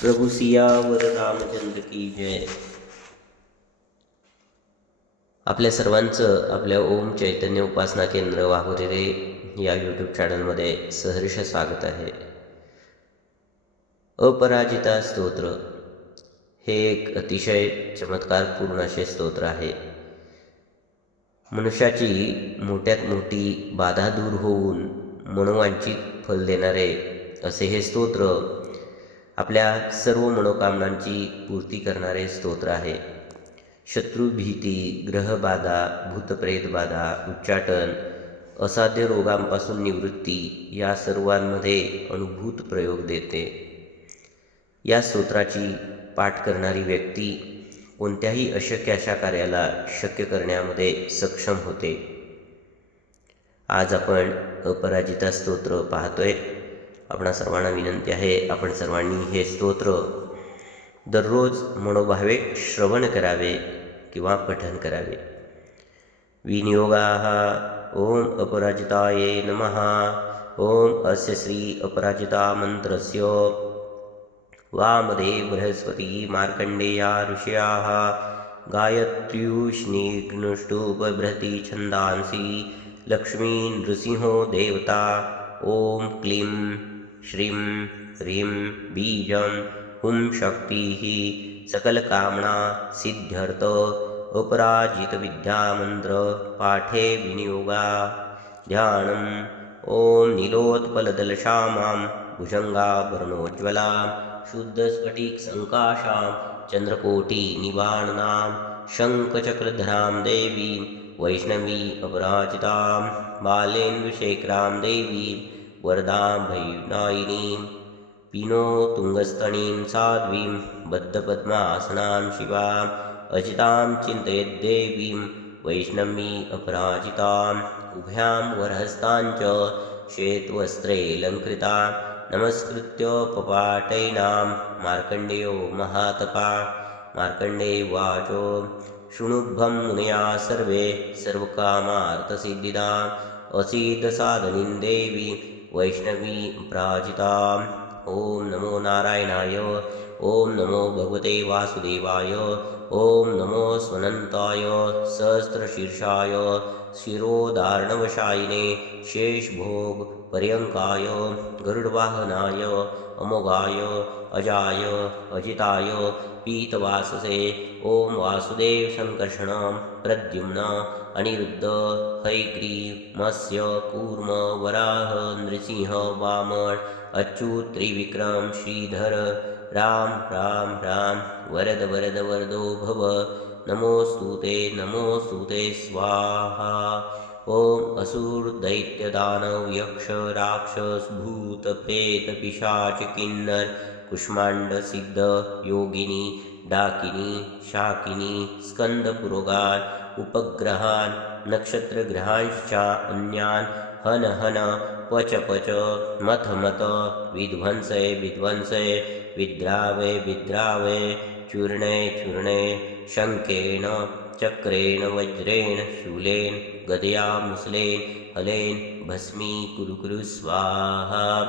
प्रभु सियावर रामचंद्र की जय. आपल्या सर्वांचं आपल्या ओम चैतन्य उपासना केंद्र वाहुरेरे या यूट्यूब चॅनलमध्ये सहर्ष स्वागत आहे. अपराजिता स्तोत्र हे एक अतिशय चमत्कारपूर्ण असे स्तोत्र आहे. मनुष्याची मोठ्यात मोठी बाधा दूर होऊन मनोवांछित फल देणारे असे हे स्तोत्र आपल्या सर्व मनोकामनांची पूर्ती करणारे स्तोत्र आहे. शत्रुभीती, ग्रहबाधा, भूतप्रेतबाधा, उच्चाटन, असाध्य रोगांपासून निवृत्ती या सर्वांमध्ये अनुभूत प्रयोग देते. या स्तोत्राची पाठ करणारी व्यक्ती कोणत्याही अशक्य अशा कार्याला शक्य करण्यामध्ये सक्षम होते. आज आपण अपराजिता स्तोत्र पाहतोय. आपणा सर्वांना विनंती आहे, आपण सर्वांनी हे स्तोत्र दररोज मनोभावे श्रवण करावे किंवा पठन करावे. विनियोगाः ओम अपराजिताये नमः. ओम अस्य श्री अपराजिता मंत्रस्य वामदेव बृहस्पति मार्कंडेया ऋषयाः गायत्र्युष्णिग्नुष्टुपबृहति छन्दांसि लक्ष्मी नृसिंहो देवता. ओम क्लीं श्रीं ह्रीं बीजं हुं शक्तिः सकलकामना सिद्ध्यर्थ. अपराजित विद्यामंत्र पाठे विनियोगा. ध्यानम् ओम नीलोत्पलदलश्यामां भुजंगाभरणोज्ज्वलां शुद्धस्फटिक संकाशां चंद्रकोटि निवारणां शंखचक्रधरां देवीं वैष्णवी अपराजितां बालेन्दुशेखरां देवीं वरदां भैनायिनीं पीनो तुंगस्तनीं साध्वीं बद्धपद्मासनां शिवां अजितां चिन्तयेद्देवीं वैष्णवी अपराजितां उभयां वरहस्तां च श्वेतवस्त्रे अलङ्कृतां नमस्कृत्य पपाटैनां मार्कण्डेयो महातपा. मार्कण्डेय उवाच शृणुभं मुनया सर्वे सर्वकामार्थसिद्धिदाम् असीदसाधनीं देवी वैष्णवी अपराजिताम्. ओम नमो नारायणाय. ओम नमो भगवते वासुदेवाय. ओम नमो स्वनन्ताय सहस्रशीर्षाय शिरोधार्णवशायिने शेषभोग पर्यंकाय गरुडवाहनाय अमोघाय अजाय अजिताय पीतवाससे. ओम वासुदेव संकर्षण प्रद्युम्न अनिरुद्ध हैग्रीव मत्स्य कूर्म वराह नृसिंह वामन अच्युत त्रिविक्रम श्रीधर राम राम राम वरद वरद वरदो भव. नमोस्तुते स्वाहा. ओम असुर दैत्य दानव यक्ष राक्षस भूत प्रेत पिशाच किन्नर कुष्मांड सिद्ध योगिनी डाकिनी शाकिनी स्कंद पुरोगान उपग्रहान नक्षत्रग्रहांश्चा अन्यान हन हन पच पच मथ मथ विध्वंसय विध्वंसय विद्रावे विद्रावे चूर्णे चूर्णे शंकेन चक्रेण वज्रेण शूलेन गदया मुसलेन हलेन भस्मी कुरु कुरु स्वाहा.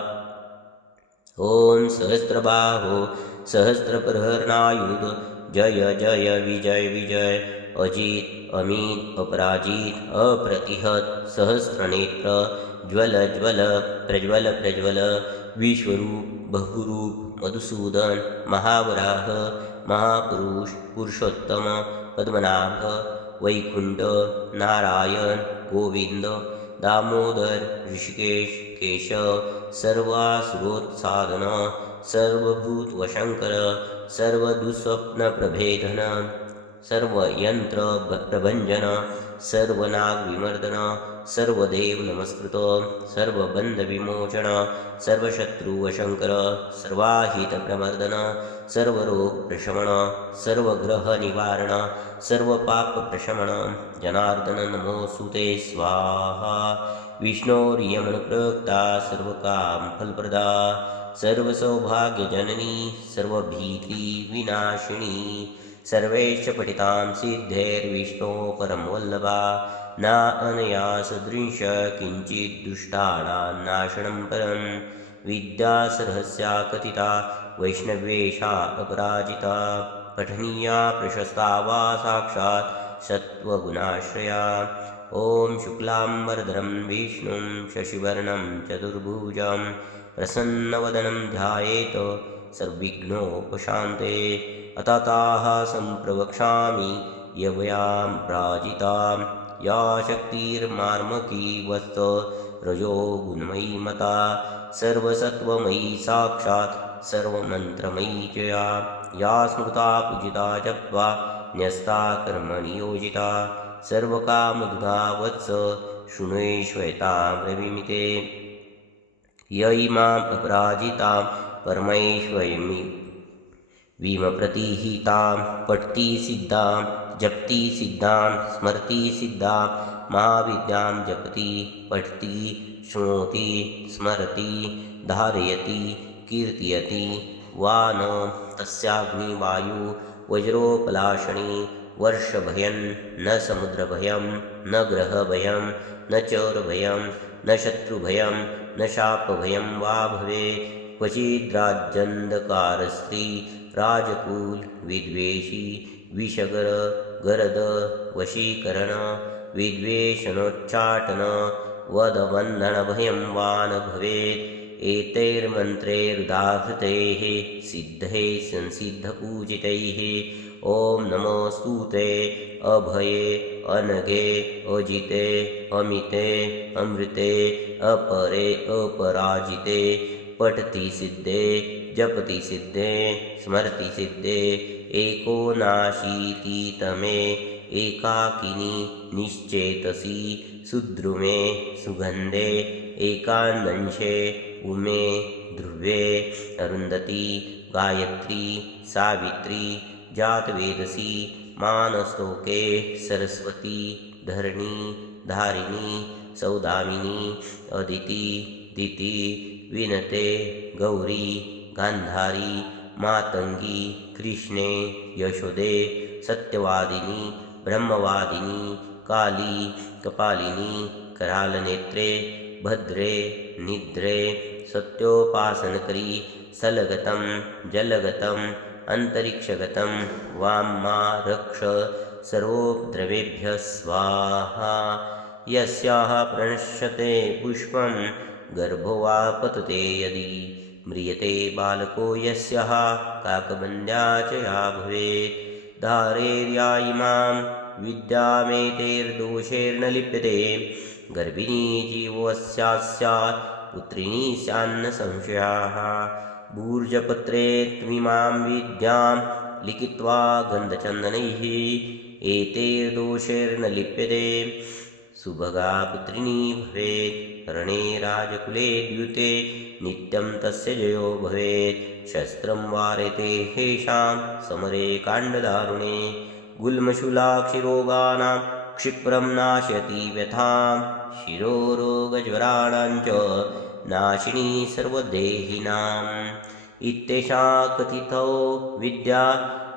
ओम सहस्रबाहो सहस्रप्रहरणायुध जय जय विजय विजय अजित अमित अपराजित अप्रतिहत सहस्रनेत्र ज्वल ज्वल प्रज्वल प्रज्वल विश्वरूप बहुरूप मधुसूदन महावराह महापुरुष पुरुषोत्तम पद्मनाभ वैकुंठ नारायण गोविंद दामोदर ऋषिकेश केशव सर्वासुरोत्साधन सर्वभूतवशंकर सर्वदुःस्वप्नप्रभेदन सर्वयंत्र प्रभंजन सर्वनागविमर्दन सर्वदेव नमस्कृत सर्वबंधविमोचन सर्वशत्रुवशंकर सर्वाहितप्रमर्दन सर्वरोगप्रशमन सर्वग्रहनिवारण सर्वपापप्रशमन जनार्दन नमोऽस्तुते स्वाहा. विष्णोर्यमनुप्रयुक्ता सर्वकामफलप्रदा सर्वसौभाग्यजननी सर्वभीतिविनाशिनी सर्वैश्च पठितां सिद्धैर्विष्णो परमवल्लभा. न अनया सदृश किञ्चित् दुष्टानां नाशनं परं विद्या सरहस्या कथिता वैष्णवेशा अपराजिता पठनीया प्रशस्ता वा साक्षात् सत्त्वगुणाश्रया ॐ शुक्लाम्बरधरं विष्णुं शशिवर्णं चतुर्भुजं प्रसन्नवदनं ध्यायेत सर्वविघ्नोपशान्ते अताताः सम्प्रवक्ष्यामि यवयां प्राजितां या शक्तिर्मार्मकी वस्त रजो गुणमयी मता सर्वसत्त्वमयी साक्षात् सर्वमन्त्रमयी च या स्मृता पूजिता जप्त्वा न्यस्ता कर्मणि योजिता सर्वकामदुधा वत्स शृणुष्वेतां ब्रवीमिते य इमाम् अपराजितां परमैश्वर्यमि विमप्रतिहितां पठति सिद्धां जपति सिद्धां स्मरति सिद्धां महाविद्यां जपति पठति शृणोति स्मरति धारयति कीर्तयति वा न तस्याग्निवायु वज्रोपलाशनि वर्षभयं न समुद्रभयं न ग्रहभयं न चोरभयं न शत्रुभयं न शापभयं वा भवेत् क्वचिद्राज्यन्धकारस्त्री राजकुल विद्वेषी विषगर गरद वशीकरण विद्वेषणोच्चाटन वदबन्धनभयं वा न भवेत् एतैर्मन्त्रैरुदाहृतैः सिद्धैः संसिद्धपूजितैः ॐ नमोऽस्तुते अभये अनघे अजिते अमिते अमृते अपरे अपराजिते पठति सिद्धे जपति सिद्धे स्मरति सिद्धे एकोनाशीतितमे एकाकिनी निश्चेतसि सुद्रुमे सुगन्धे एकादंशे उमे ध्रुवे अरुन्धती गायत्री सावित्री जातवेदसी मानस्तोके सरस्वती धरणी धारिणी सौदामिनी अदिति दिति विनते गौरी गान्धारी मातंगी कृष्णे यशोदे सत्यवादिनी ब्रह्मवादिनी काली कपालिनी करालनेत्रे भद्रे निद्रे सत्योपासनकरी सलगतं जलगतं अंतरिक्षगतं वाम्मा रक्ष सर्वोपद्रवेभ्यः स्वाहा यस्याः प्रणश्यते पुष्पं गर्भो वा पतते यदि म्रियते बालको यस्याः काकबन्ध्या च या भवेत् धारेर्या इमां विद्यामेतैर्दोषैर्न लिप्यते गर्भिणी जीवस्यात् पुत्रिणी स्यान्न संशयाः भूर्जपत्रे त्विमां विद्यां लिखित्वा गन्धचन्दनैः एतैर्दोषैर्न लिप्यते सुभगा पुत्रिणी भवेत् रणे राजकुले द्यूते नित्यं तस्य जयो भवेत् शस्त्रं वारेते हेषां समरे काण्डदारुणे गुल्मशूलाक्षिरोगाणां क्षिप्रं नाशयति व्यथां शिरोरोगज्वराणां च नाशिनी सर्वदेहिनाम् इत्येषा कथितो विद्या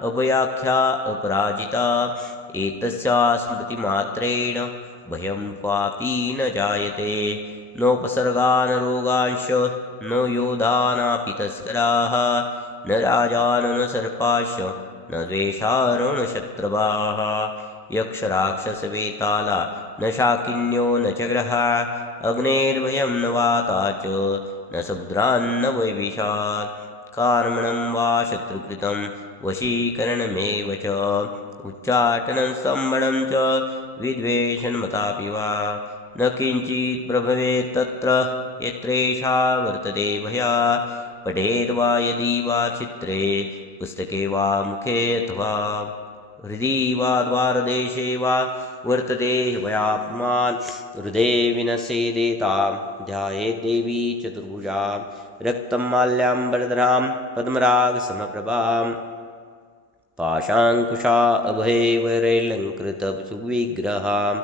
अभयाख्या अपराजिता एतस्या स्मृतिमात्रेण भयं क्वापि न जायते नोपसर्गा न रोगांश न योधानापि तस्कराः न राजान न सर्पाश्च न द्वेषारो न शत्रवाः यक्षराक्षसवेताला न शाकिन्यो न च ग्रहा अग्नेर्भयं न वाता च न समुद्रान्न वैविशात् कार्मणं वा शत्रुकृतं वशीकरणमेव च उच्चाटनं स्तम्भनं च विद्वेषन्मतापि वा न किञ्चित् प्रभवेत् तत्र यत्रेषा वर्तते भया पठेद् वा यदि वा चित्रे पुस्तके वा मुखे अथवा हृदि वा द्वारदेशे वा वर्तते वयात्मात् हृदये विनश्येदेतां ध्यायेद्देवी चतुर्भुजां रक्तं माल्याम्बरधरां पद्मरागसमप्रभां पाशाङ्कुशा अभये वरैलङ्कृतसुविग्रहां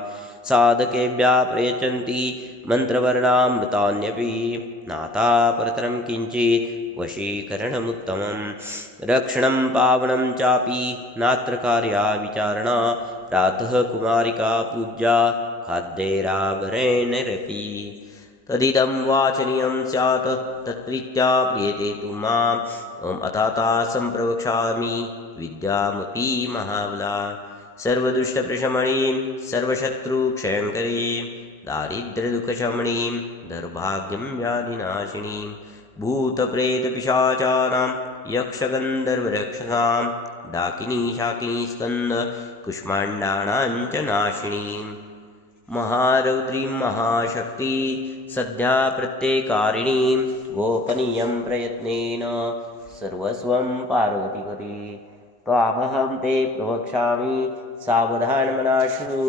साधकेभ्यः प्रयच्छन्ति मन्त्रवर्णामृतान्यपि नाथा परतरं किञ्चित् वशीकरणमुत्तमं रक्षणं पावनं चापि नात्र कार्या विचारणा प्रातः कुमारिका पूज्या खाद्यैराभरणैरपि तदिदं वाचनीयं स्यात् तत्प्रीत्या प्रियते तु मां ॐ अथाता सम्प्रवक्ष्यामि विद्यामपि महाबला सर्वदुष्टप्रशमनीं सर्वशत्रुक्षयङ्करीं दारिद्र्यदुःखशमनीं दौर्भाग्यं व्याधिनाशिनीं भूतप्रेतपिशाचानां यक्षगन्धर्वरक्षसां डाकिनी शाकिनी स्कन्द कुष्माण्डानां च नाशिनीं महारौद्रीं महाशक्ति सद्या प्रत्येकारिणीं गोपनीयं प्रयत्नेन सर्वस्वं पार्वतीपति त्वामहं ते प्रवक्ष्यामि सावधानमना शृणु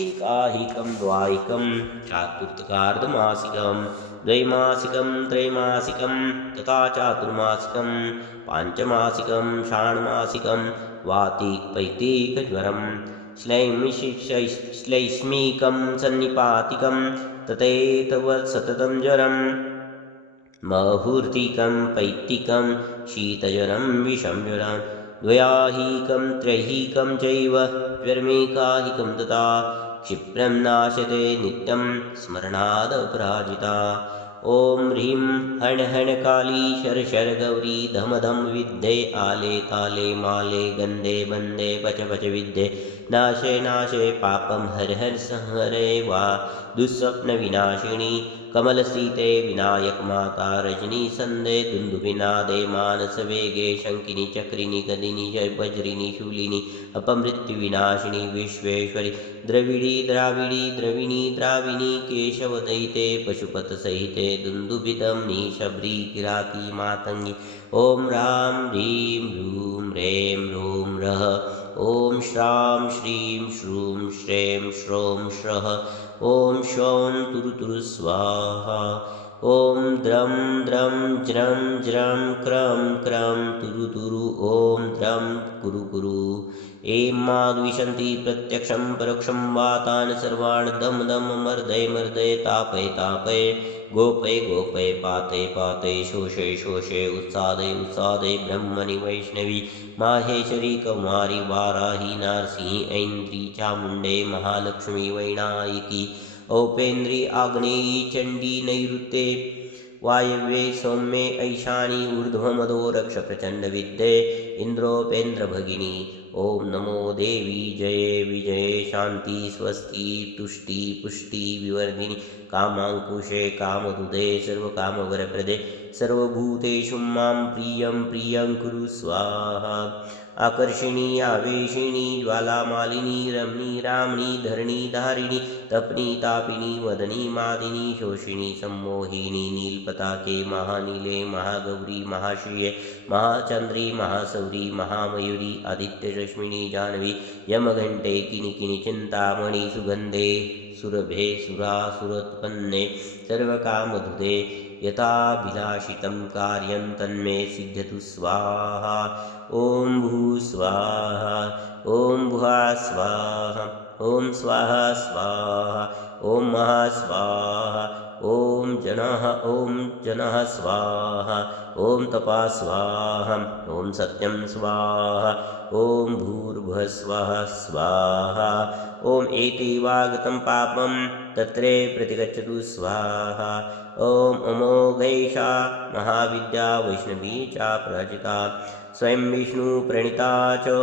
एकाहिकं द्वाहिकं चातुर्थकार्धमासिकं द्वैमासिकं त्रैमासिकं तथा चातुर्मासिकं पाञ्चमासिकं षाण्मासिकं वातिकपैतिकज्वरं श्लैष्मिकं सन्निपातिकं तथैतव सततं ज्वरं मुहूर्तिकं पैत्तिकं शीतज्वरं विषं ज्वरं द्वयाहिकं त्रैहिकं चैव ज्वरमेकाहिकं तथा क्षिप्रं नाशते नित्यं स्मरणादपराजिता ॐ ह्रीं हण हण काली शर शर गौरी धम धम विद्ये आले काले माले गन्धे बन्धे पच पच विद्ये नाशे नाशे पापं हर हर संहरे वा दुःस्वप्नविनाशिनी कमलसीते विनायक माता रजनी संदे दुन्दुभिनादे मानसवेगे शङ्किनी चक्रिणी गदिनी जय वज्रिनी शूलिनी अपमृत्युविनाशिनी विश्वेश्वरी द्रविडी द्राविडी द्रविणी द्राविणी केशवदयिते पशुपतसहिते दुन्दुभिदं निशबरी किराती मातङ्गी ॐ रां ह्रीं रूं रें रूं रः ॐ श्रां श्रीं श्रूं श्रें श्रों श्रः ॐ शौं तुरु स्वाहा ॐ द्रं द्रं ज्रं ज्रं क्रं क्रं तुरु ॐ द्रं कुरु ऐं मा द्विषन्ति प्रत्यक्षं परोक्षं वातान् सर्वान् दम दम मर्दय मर्दय तापय गोपय पाते शोषे उत्सादय ब्रह्मणि वैष्णवी माहेश्वरी कौमारी वाराही नारसिंही ऐन्द्री चामुण्डे महालक्ष्मी वैनायिकी औपेन्द्री आग्नेयी चण्डी नैऋत्ये वायव्ये सौम्ये ऐशानी ऊर्ध्वमदो रक्ष प्रचण्डविद्ये इन्द्रोपेन्द्रभगिनी ॐ नमो देवी जये विजये शान्ति स्वस्ति तुष्टि पुष्टि विवर्धिनि कामाङ्कुशे कामदुदे सर्वकामवरप्रदे सर्वभूतेषु मां प्रियं कुरु स्वाहा आकर्षिणी आवेशिनी ज्वालामालिनी रमणी रामणी धरणी धारिणी तपनी तापिनी वदनी मादिनी शोषिणी सम्मोहिनी नीलपताके महानीले महागौरी महाश्रिये महाचन्द्री महासौरी महामयूरी आदित्यरश्मिनी जाह्नवी यमघण्टे किनिकिनि चिन्तामणि सुगन्धे सुरभे सुरासुरोत्पन्ने सर्वकामधुदे यथाभिलाषितं कार्यं तन्मे सिद्ध्यतु स्वाहा ॐ भूस्वाहा ॐ भुवा स्वाहा ॐ स्वाहा स्वाहा ॐ महास्वाहा ॐ जनः स्वाहा ॐ तपा स्वाहा ॐ सत्यं स्वाहा ॐ भूर्भुवस्वः स्वाहा ॐ एतैवागतं पापं तत्रे प्रतिगच्छतु स्वाहा ॐ अमोघैषा महाविद्या वैष्णवी चापराजिता स्वयं विष्णुप्रणीता च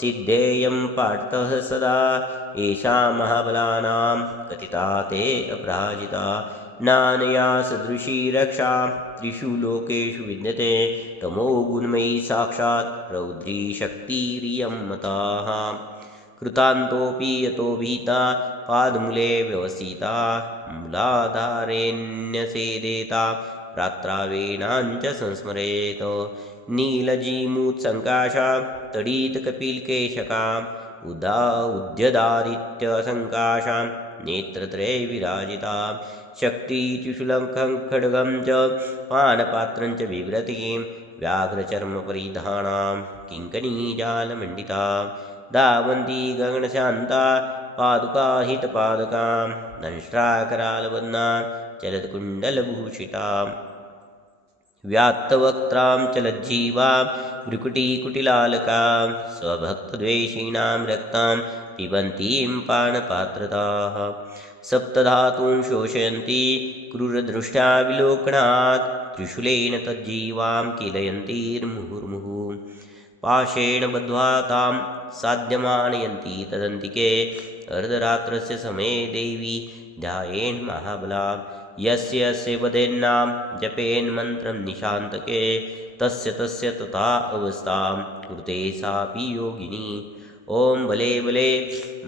सिद्धेयं पाठतः सदा एषा महाबलानां कथिता ते अपराजिता नानया सदृशी रक्षा त्रिषु लोकेषु विद्यते तमोगुणमयी साक्षात् रौद्री शक्तिरियं मताः कृतान्तोऽपि यतो भीता पादमूले व्यवसिता मूलाधारेण्यसेदेता प्रात्रावेणाञ्च संस्मरेत नीलजीमूत्सङ्काशा तडितकपिलकेशका उद्यदादित्यसङ्काशां नेत्रत्रये विराजिता शक्तिचुशूलं खड्गं च पानपात्रं च बिभ्रतीं व्याघ्रचर्मपरिधानां किङ्कणीजालमण्डिता धावन्ती गगनशान्ता पादुकाहितपादकां दंष्ट्राकरालवदनां चलत्कुण्डलभूषितां व्यात्तवक्त्रां चलज्जीवां भ्रुकुटीकुटिलालकां स्वभक्तद्वेषीणां रक्तां पिबन्तीं पानपात्रताः सप्तधातून् शोषयन्ती क्रूरदृष्ट्या विलोकनात् त्रिशूलेन तज्जीवां कीलयन्तीर्मुहुर्मुहुः पाशेण बद्ध्वा तां साध्यमानयन्ति तदन्तिके अर्धरात्रस्य समये देवी ध्यायेन् महाबलां यस्य वदेन्नां जपेन् मन्त्रं निशान्तके तस्य तथा अवस्थां कुरुते सापि योगिनी। ओम बले बले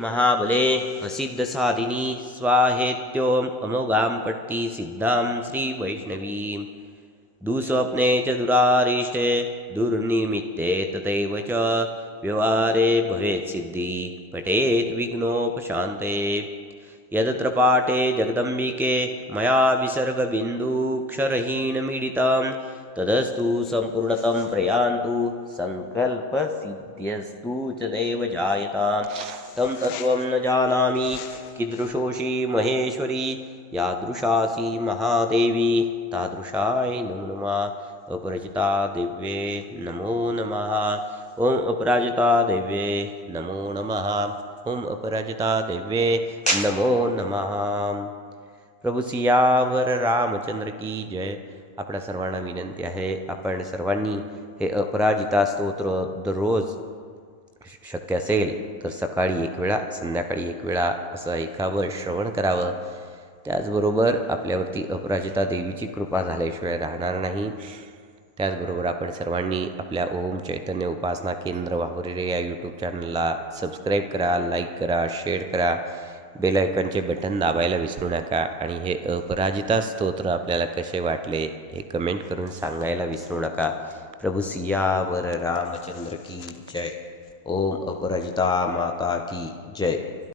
महाबले असिद्धसाधिनी स्वाहेत्योम अमोघां पट्टी सिद्धां श्रीवैष्णवीं दुःस्वप्ने च दुरारिष्टे दुर्निमित्ते तथैव च व्यवहारे भवेत् सिद्धि पठेत् विघ्नोपशान्ते यदत्र पाठे जगदम्बिके मया विसर्गबिन्दुक्षरहीनमीडितां तदस्तु सम्पूर्णतं प्रयान्तु सङ्कल्पसिद्ध्यस्तु च दैव जायतां तं तत्त्वं न जानामि कीदृशोषि महेश्वरी यादृशासि महादेवी तादृशाय नमो नमः अपराजिता दिव्ये नमो नमः ओम अपराजिता दिव्ये नमो नमः ओम अपराजिता दिव्ये नमो नमः। प्रभू सियावर रामचंद्र की जय। आपल्या सर्वांना विनंती आहे, आपण सर्वांनी हे अपराजिता स्तोत्र दररोज शक्य असेल तर सकाळी एक वेळा संध्याकाळी एक वेळा असं ऐकावं, श्रवण करावं। त्याचबरोबर आपल्यावरती अपराजिता देवीची कृपा झाल्याशिवाय राहणार नाही। त्याचबरोबर आपण सर्वांनी आपल्या ओम चैतन्य उपासना केंद्र वाहुरे या यूट्यूब चॅनलला सबस्क्राईब करा, लाईक करा, शेअर करा, बेल आयकॉनचे बटन दाबायला विसरू नका आणि हे अपराजिता स्तोत्र आपल्याला कसे वाटले हे कमेंट करून सांगायला विसरू नका। प्रभू सियावर रामचंद्र की जय। ओम अपराजिता माता की जय।